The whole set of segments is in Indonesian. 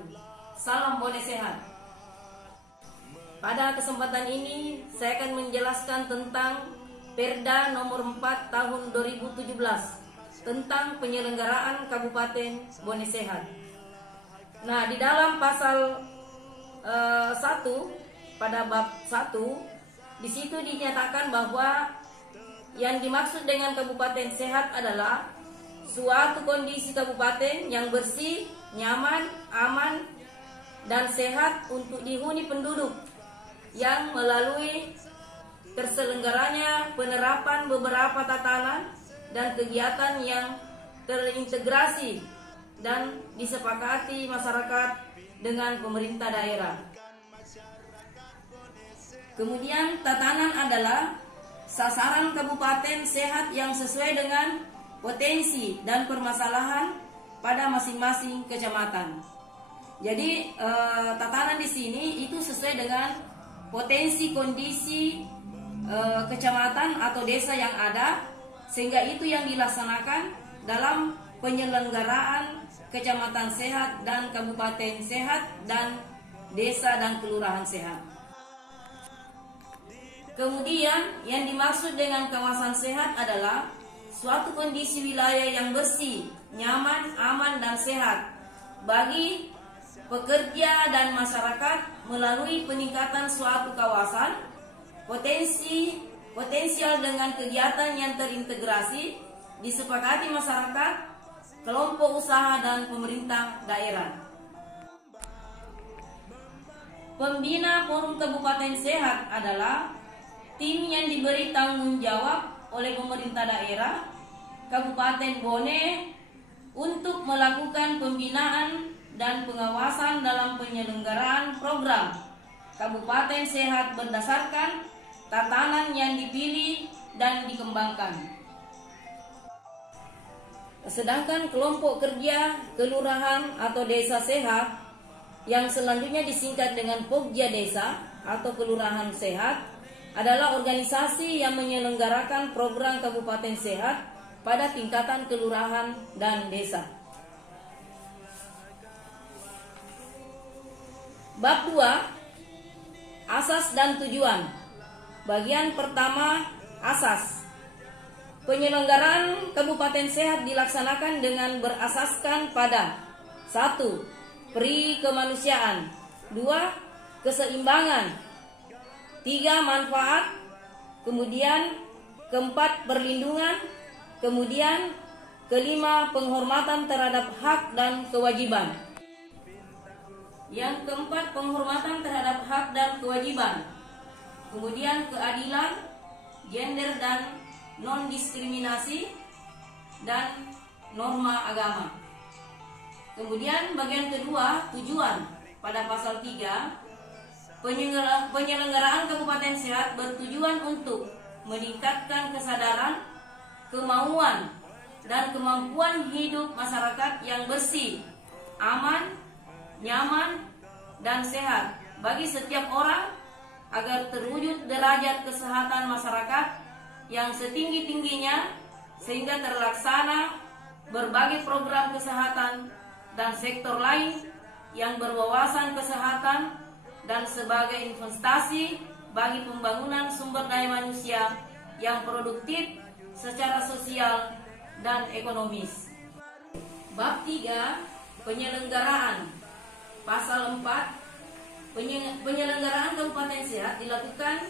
wabarakatuh. Salam Bone Sehat. Pada kesempatan ini saya akan menjelaskan tentang Perda nomor 4 tahun 2017 tentang penyelenggaraan Kabupaten Bone Sehat. Nah, di dalam pasal 1 pada bab 1 di situ dinyatakan bahwa yang dimaksud dengan Kabupaten Sehat adalah suatu kondisi kabupaten yang bersih, nyaman, aman, dan sehat untuk dihuni penduduk yang melalui terselenggaranya penerapan beberapa tatanan dan kegiatan yang terintegrasi dan disepakati masyarakat dengan pemerintah daerah. Kemudian tatanan adalah sasaran kabupaten sehat yang sesuai dengan potensi dan permasalahan pada masing-masing kecamatan. Jadi tatanan di sini itu sesuai dengan potensi kondisi kecamatan atau desa yang ada, sehingga itu yang dilaksanakan dalam penyelenggaraan kecamatan sehat dan kabupaten sehat dan desa dan kelurahan sehat. Kemudian yang dimaksud dengan kawasan sehat adalah suatu kondisi wilayah yang bersih, nyaman, aman, dan sehat bagi pekerja dan masyarakat melalui peningkatan suatu kawasan potensial dengan kegiatan yang terintegrasi disepakati masyarakat, kelompok usaha, dan pemerintah daerah. Pembina Forum Kabupaten Sehat adalah tim yang diberi tanggung jawab oleh pemerintah daerah Kabupaten Bone untuk melakukan pembinaan dan pengawasan dalam penyelenggaraan program Kabupaten Sehat berdasarkan tatanan yang dipilih dan dikembangkan. Sedangkan kelompok kerja kelurahan atau desa sehat yang selanjutnya disingkat dengan Pogja Desa atau Kelurahan Sehat adalah organisasi yang menyelenggarakan program Kabupaten Sehat pada tingkatan kelurahan dan desa. Bab 2, Asas dan Tujuan. Bagian pertama, Asas. Penyelenggaraan Kabupaten Sehat dilaksanakan dengan berasaskan pada 1. Peri kemanusiaan, 2. Keseimbangan, 3. Manfaat, kemudian 4. Perlindungan, kemudian 5. Penghormatan terhadap hak dan kewajiban. Yang keempat, penghormatan terhadap hak dan kewajiban. Kemudian keadilan, gender dan non-diskriminasi, dan norma agama. Kemudian bagian kedua, tujuan. Pada pasal 3, penyelenggaraan Kabupaten Sehat bertujuan untuk meningkatkan kesadaran, kemauan, dan kemampuan hidup masyarakat yang bersih, aman, nyaman, dan sehat bagi setiap orang agar terwujud derajat kesehatan masyarakat yang setinggi-tingginya sehingga terlaksana berbagai program kesehatan dan sektor lain yang berwawasan kesehatan dan sebagai investasi bagi pembangunan sumber daya manusia yang produktif secara sosial dan ekonomis. Bab 3, Penyelenggaraan. Pasal 4, penyelenggaraan Kabupaten Sehat dilakukan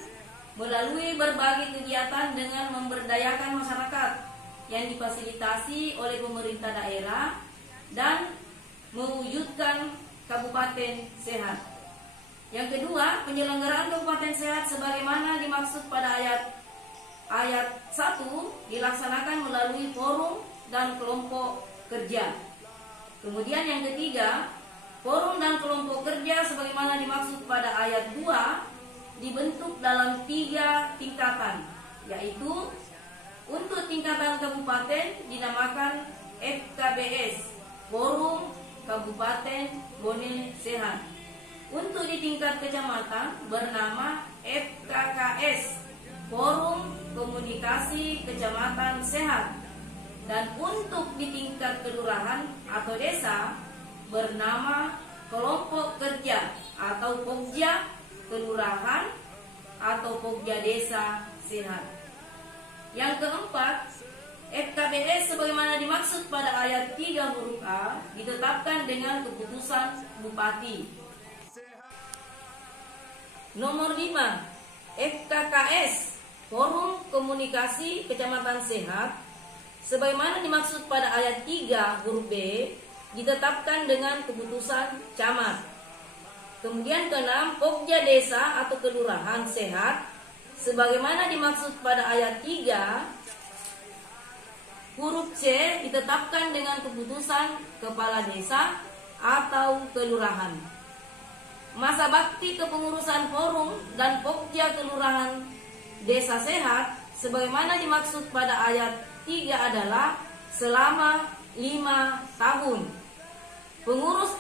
melalui berbagai kegiatan dengan memberdayakan masyarakat yang difasilitasi oleh pemerintah daerah dan mewujudkan Kabupaten Sehat. Yang kedua, penyelenggaraan Kabupaten Sehat sebagaimana dimaksud pada ayat 1 dilaksanakan melalui forum dan kelompok kerja. Kemudian yang ketiga, forum dan kelompok kerja sebagaimana dimaksud pada ayat 2 dibentuk dalam 3 tingkatan, yaitu untuk tingkatan kabupaten dinamakan FKBS, Forum Kabupaten Bone Sehat. Untuk di tingkat kecamatan bernama FKKS, Forum Komunikasi Kecamatan Sehat. Dan untuk di tingkat kelurahan atau desa bernama kelompok kerja atau Pokja kelurahan atau Pokja desa sehat. Yang keempat, FKBS sebagaimana dimaksud pada ayat 3 huruf A ditetapkan dengan keputusan Bupati. Nomor 5, FKKS Forum Komunikasi Kecamatan Sehat sebagaimana dimaksud pada ayat 3 huruf B ditetapkan dengan keputusan camat. Kemudian ke-6, Pokja desa atau kelurahan sehat sebagaimana dimaksud pada ayat 3 huruf C ditetapkan dengan keputusan kepala desa atau kelurahan. Masa bakti kepengurusan forum dan Pokja kelurahan desa sehat sebagaimana dimaksud pada ayat 3 adalah selama 5 tahun. Pengurus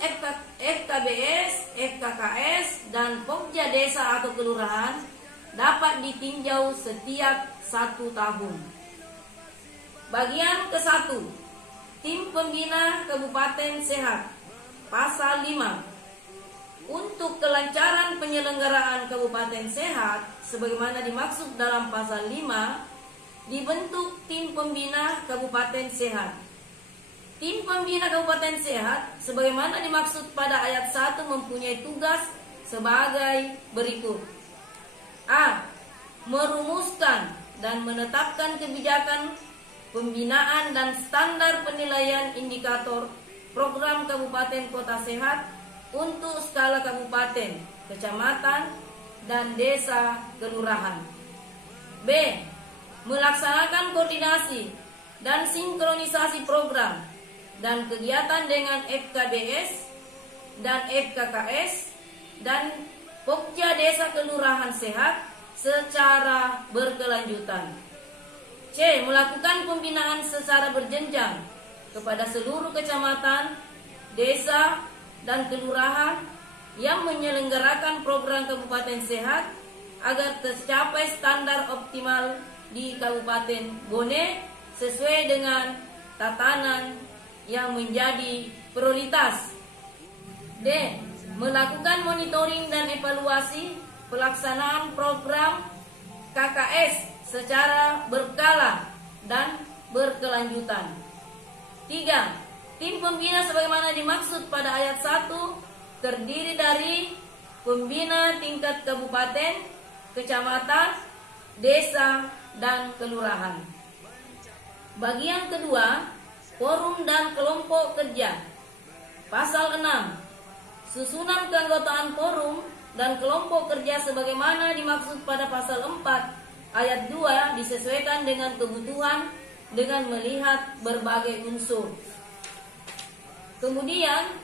FKBS, FKKS, dan Pokja desa atau kelurahan dapat ditinjau setiap 1 tahun. Bagian ke-1, Tim Pembina Kabupaten Sehat. Pasal 5. Untuk kelancaran penyelenggaraan Kabupaten Sehat sebagaimana dimaksud dalam pasal 5, dibentuk Tim Pembina Kabupaten Sehat. Tim Pembina Kabupaten Sehat sebagaimana dimaksud pada ayat 1 mempunyai tugas sebagai berikut. A. Merumuskan dan menetapkan kebijakan pembinaan dan standar penilaian indikator program Kabupaten Kota Sehat untuk skala kabupaten, kecamatan, dan desa kelurahan. B. Melaksanakan koordinasi dan sinkronisasi program dan kegiatan dengan FKBS dan FKKS dan Pokja desa kelurahan sehat secara berkelanjutan. C. Melakukan pembinaan secara berjenjang kepada seluruh kecamatan, desa, dan kelurahan yang menyelenggarakan program Kabupaten Sehat agar tercapai standar optimal di Kabupaten Bone sesuai dengan tatanan yang menjadi prioritas. D. Melakukan monitoring dan evaluasi pelaksanaan program KKS secara berkala dan berkelanjutan. 3. Tim pembina sebagaimana dimaksud pada ayat 1 terdiri dari pembina tingkat kabupaten, kecamatan, desa, dan kelurahan. Bagian kedua, forum dan kelompok kerja. Pasal 6. Susunan keanggotaan forum dan kelompok kerja sebagaimana dimaksud pada pasal 4 ayat 2 disesuaikan dengan kebutuhan dengan melihat berbagai unsur. Kemudian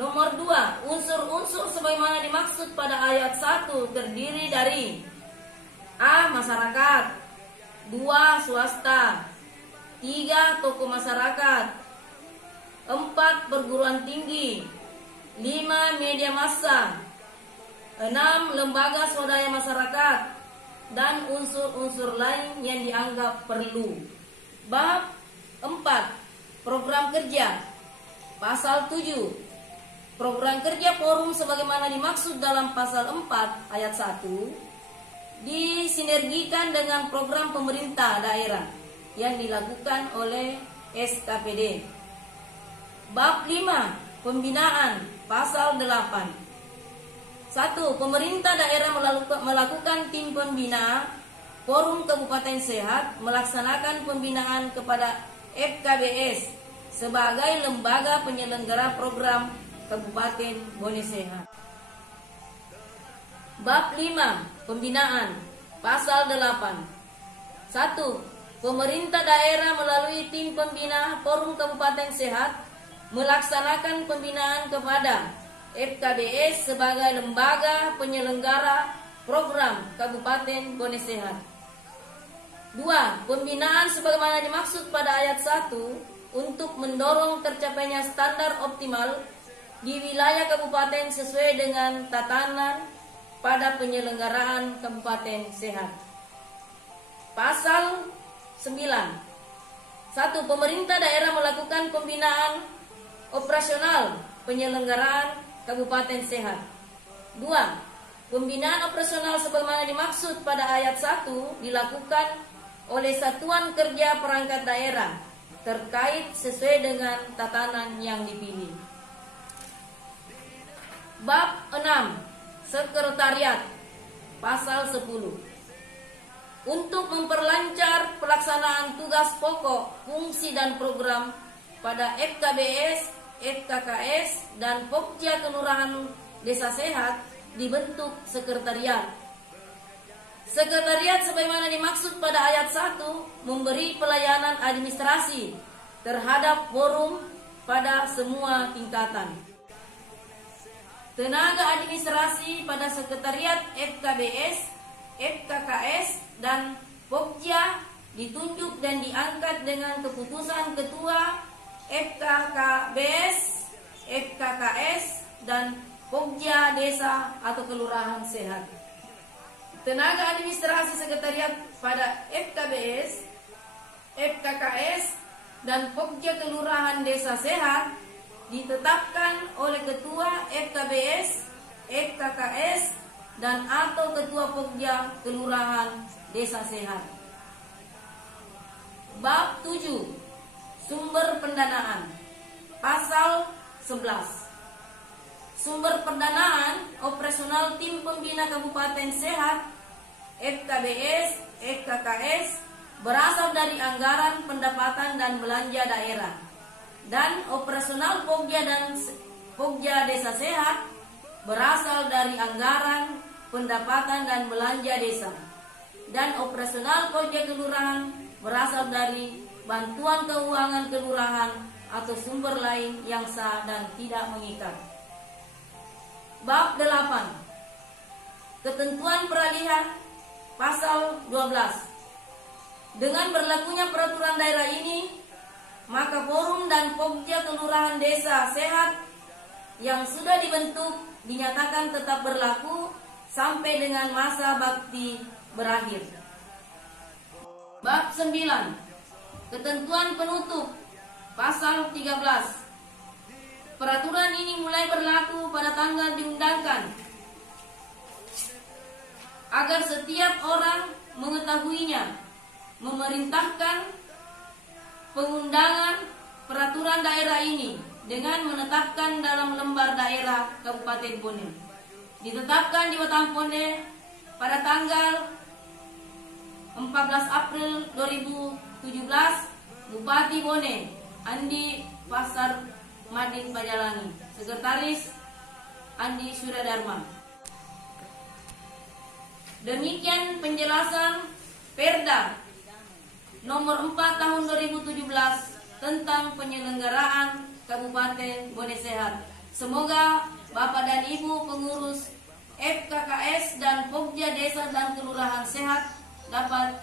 nomor 2, unsur-unsur sebagaimana dimaksud pada ayat 1 terdiri dari A. Masyarakat, 2. Swasta, 3. Tokoh masyarakat, 4. Perguruan tinggi, 5. Media massa, 6. Lembaga swadaya masyarakat, dan unsur-unsur lain yang dianggap perlu. Bab 4. Program kerja. Pasal 7. Program kerja forum sebagaimana dimaksud dalam pasal 4 ayat 1 disinergikan dengan program pemerintah daerah yang dilakukan oleh SKPD. Bab 5. Pembinaan. Pasal 8. 1. Pemerintah daerah melakukan tim pembina Forum Kabupaten Sehat melaksanakan pembinaan kepada FKBS sebagai lembaga penyelenggara program Kabupaten Bone Sehat. Bab 5. Pembinaan. Pasal 8. 1. Pemerintah daerah melalui tim pembina Forum Kabupaten Sehat melaksanakan pembinaan kepada FKBS sebagai lembaga penyelenggara program Kabupaten Bone Sehat. 2. Pembinaan sebagaimana dimaksud pada ayat 1 untuk mendorong tercapainya standar optimal di wilayah kabupaten sesuai dengan tatanan pada penyelenggaraan Kabupaten Sehat. Pasal 9. 1. Pemerintah daerah melakukan pembinaan operasional penyelenggaraan Kabupaten Sehat. 2. Pembinaan operasional sebagaimana dimaksud pada ayat 1 dilakukan oleh satuan kerja perangkat daerah terkait sesuai dengan tatanan yang dipilih. Bab 6. Sekretariat. Pasal 10. Untuk memperlancar pelaksanaan tugas pokok, fungsi dan program pada FKBS, FKKS, dan Pokja Kelurahan Desa Sehat dibentuk sekretariat. Sekretariat sebagaimana dimaksud pada ayat 1 memberi pelayanan administrasi terhadap forum pada semua tingkatan. Tenaga administrasi pada sekretariat FKBS, FKKS, dan Pokja ditunjuk dan diangkat dengan keputusan ketua FKKBS, FKKS, dan Pokja Desa atau Kelurahan Sehat. Tenaga administrasi sekretariat pada FKBS, FKKS, dan Pokja Kelurahan Desa Sehat ditetapkan oleh ketua FKBS, FKKS, dan atau ketua Pokja Kelurahan Desa Sehat. Bab 7. Sumber pendanaan. Pasal 11. Sumber pendanaan operasional tim pembina Kabupaten Sehat FKBS, FKKS berasal dari anggaran pendapatan dan belanja daerah, dan operasional Pokja dan Pokja Desa Sehat berasal dari anggaran pendapatan dan belanja desa, dan operasional Pokja Kelurahan berasal dari bantuan keuangan kelurahan atau sumber lain yang sah dan tidak mengikat. Bab 8. Ketentuan peralihan. Pasal 12. Dengan berlakunya peraturan daerah ini, maka forum dan Pokja Kelurahan Desa Sehat yang sudah dibentuk dinyatakan tetap berlaku sampai dengan masa bakti berakhir. Bab 9. Ketentuan penutup. Pasal 13. Peraturan ini mulai berlaku pada tanggal diundangkan, agar setiap orang mengetahuinya. Memerintahkan pengundangan peraturan daerah ini dengan menetapkan dalam lembar daerah Kabupaten Bone. Ditetapkan di Batang Bone pada tanggal 14 April 2017. Bupati Bone Andi Pasar Madin Pajalani, Sekretaris Andi Suradharma. Demikian penjelasan Perda nomor 4 tahun 2017 tentang penyelenggaraan Kabupaten Bone Sehat. Semoga Bapak dan Ibu pengurus FKKS dan Pokja Desa dan Kelurahan Sehat dapat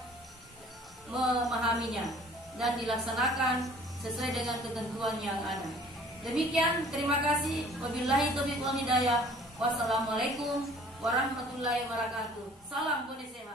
memahaminya dan dilaksanakan sesuai dengan ketentuan yang ada. Demikian, terima kasih. Wabillahi taufiq wal hidayah. Wassalamualaikum warahmatullahi wabarakatuh. Salam Bone Sehat.